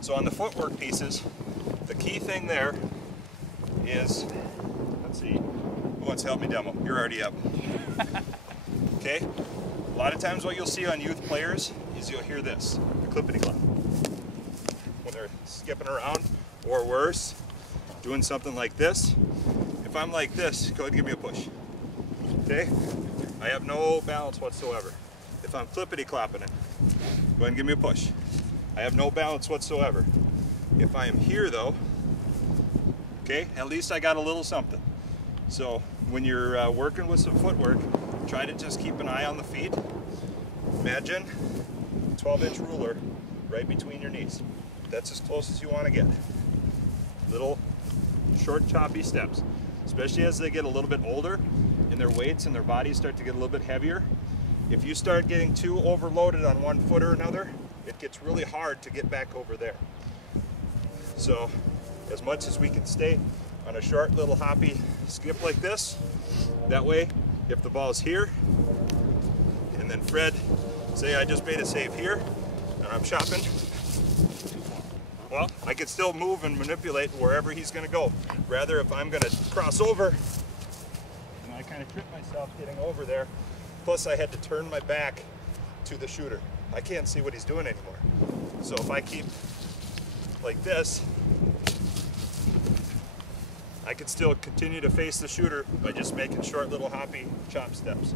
So on the footwork pieces, the key thing there is, let's see, who wants to help me demo? You're already up. Okay? A lot of times what you'll see on youth players is you'll hear this, the clippity-clop. When they're skipping around, or worse, doing something like this. If I'm like this, go ahead and give me a push. Okay? I have no balance whatsoever. If I'm clippity-clopping it, go ahead and give me a push. I have no balance whatsoever. If I am here though, okay, at least I got a little something. So when you're working with some footwork, try to just keep an eye on the feet. Imagine a 12-inch ruler right between your knees. That's as close as you want to get. Little short choppy steps, especially as they get a little bit older and their weights and their bodies start to get a little bit heavier. If you start getting too overloaded on one foot or another, it gets really hard to get back over there. So as much as we can stay on a short little hoppy skip like this, that way if the ball's here and then Fred, say I just made a save here and I'm chopping, well, I could still move and manipulate wherever he's going to go. Rather, if I'm going to cross over, and I kind of trip myself getting over there, plus I had to turn my back to the shooter. I can't see what he's doing anymore. So if I keep like this, I could still continue to face the shooter by just making short little hoppy chop steps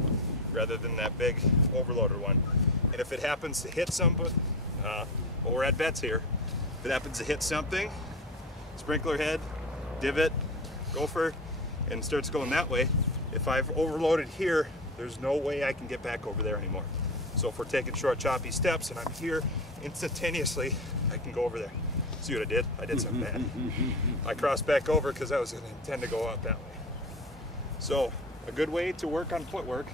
rather than that big overloader one. And if it happens to hit somebody, well, we're at bets here. If it happens to hit something, sprinkler head, divot, gopher, and starts going that way, if I've overloaded here, there's no way I can get back over there anymore. So if we're taking short choppy steps and I'm here, instantaneously, I can go over there. See what I did? I did something bad. I crossed back over because I was going to intend to go out that way. So a good way to work on footwork,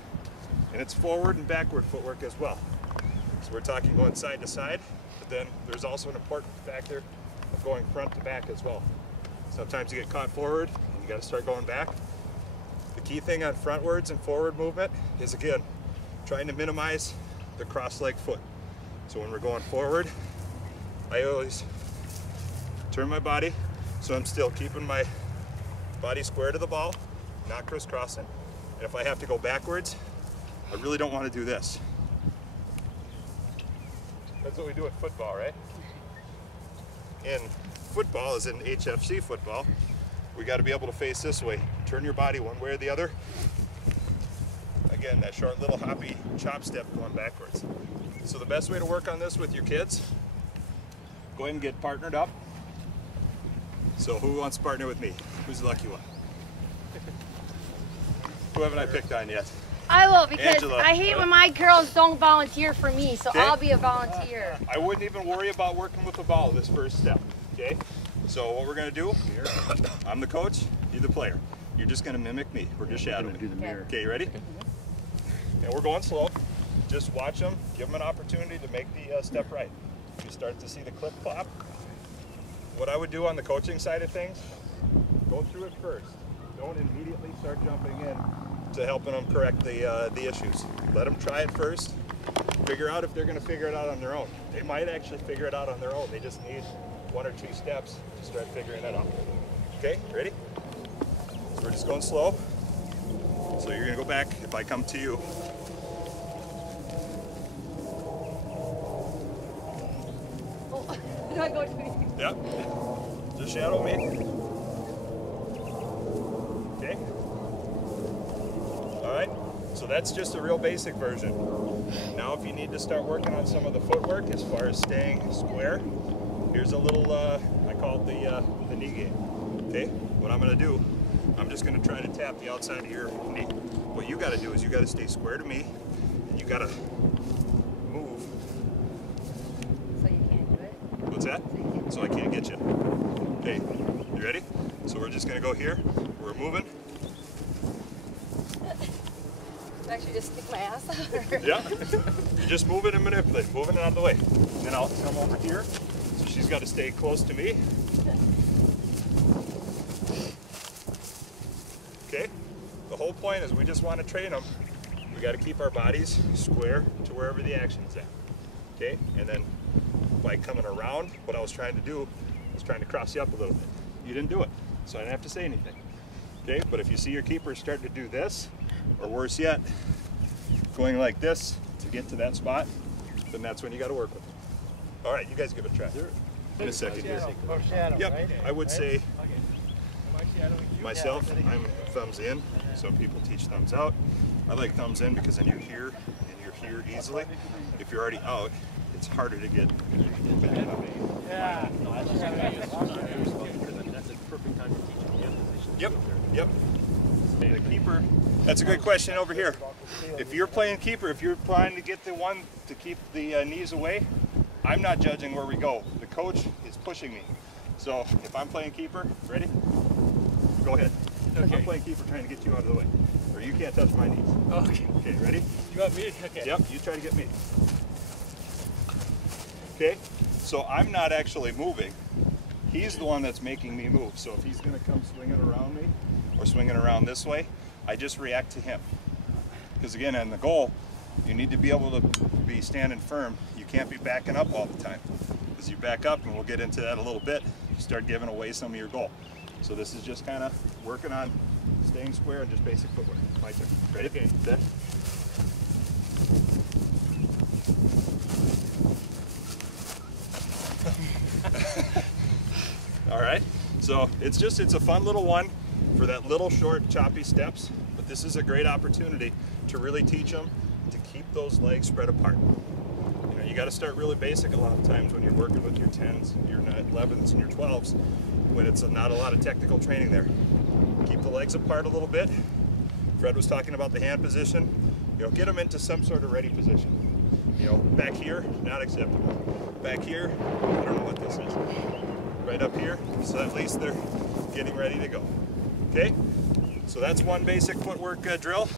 and it's forward and backward footwork as well. So we're talking going side to side, but then there's also an important factor of going front to back as well. Sometimes you get caught forward and you got to start going back. The key thing on frontwards and forward movement is, again, trying to minimize the cross-leg foot. So when we're going forward, I always turn my body so I'm still keeping my body square to the ball, not crisscrossing. And if I have to go backwards, I really don't want to do this. That's what we do at football, right? In football, as in HFC football, we got to be able to face this way. Turn your body one way or the other. Again, that short little hoppy chop step going backwards. So the best way to work on this with your kids, go ahead and get partnered up. So who wants to partner with me? Who's the lucky one? Who haven't I picked on yet? I will, because Angela. I hate when my girls don't volunteer for me, so Okay. I'll be a volunteer. I wouldn't even worry about working with the ball this first step, okay? So what we're gonna do, I'm the coach, you're the player. You're just gonna mimic me. We're just shadowing. Okay, you ready? And we're going slow. Just watch them, give them an opportunity to make the step right. You start to see the clip clop. What I would do on the coaching side of things, go through it first. Don't immediately start jumping in to helping them correct the issues. Let them try it first. Figure out if they're going to figure it out on their own. They might actually figure it out on their own. They just need 1 or 2 steps to start figuring it out. Okay, ready? So we're just going slow. So you're going to go back if I come to you. Oh, do I go to me? Yep. Just shadow me. Okay. All right. So that's just a real basic version. Now if you need to start working on some of the footwork as far as staying square, here's a little, I call it the knee game. Okay. What I'm going to do, I'm just going to try to tap the outside of your knee. What you got to do is you got to stay square to me, and you got to move. So you can't do it? What's that? So I can't get you. Okay, you ready? So we're just gonna go here. We're moving. Actually, just stick my ass out. Yeah. You just move it and manipulate, moving it out of the way. And then I'll come over here. So she's got to stay close to me. Okay. The whole point is we just want to train them. We got to keep our bodies square to wherever the action's at. Okay. And then by by coming around, what I was trying to do was trying to cross you up a little bit. You didn't do it, so I didn't have to say anything. Okay, but if you see your keeper starting to do this, or worse yet, going like this to get to that spot, then that's when you got to work with it. All right, you guys give it a try. In a second here. Shadow, Yep, right? I would say myself, I'm thumbs in. Some people teach thumbs out. I like thumbs in because then you're here and you're here easily. If you're already out, it's harder to get back up. Yeah. That's a perfect time to teach them the position. Yep, yep. The keeper, that's a good question over here. If you're playing keeper, if you're trying to get the one to keep the knees away, I'm not judging where we go. The coach is pushing me. So if I'm playing keeper, ready? Go ahead. Okay. I'm playing keeper trying to get you out of the way. Or you can't touch my knees. Okay. Okay, ready? You want me? Okay. Yep, you try to get me. Okay, so I'm not actually moving. He's the one that's making me move. So if he's gonna come swinging around me or swinging around this way, I just react to him. Because again, in the goal, you need to be able to be standing firm. You can't be backing up all the time. As you back up, and we'll get into that a little bit, you start giving away some of your goal. So this is just kind of working on staying square and just basic footwork. My turn. Ready? Okay. Set. All right. So it's a fun little one for that little short choppy steps, but this is a great opportunity to really teach them to keep those legs spread apart. You know, you got to start really basic a lot of times when you're working with your 10s, your 11s, and your 12s, when it's not a lot of technical training there. Keep the legs apart a little bit. Fred was talking about the hand position. You know, get them into some sort of ready position. You know, back here, not acceptable. Back here, I don't know what this is. Right up here, so at least they're getting ready to go. Okay? So that's one basic footwork drill.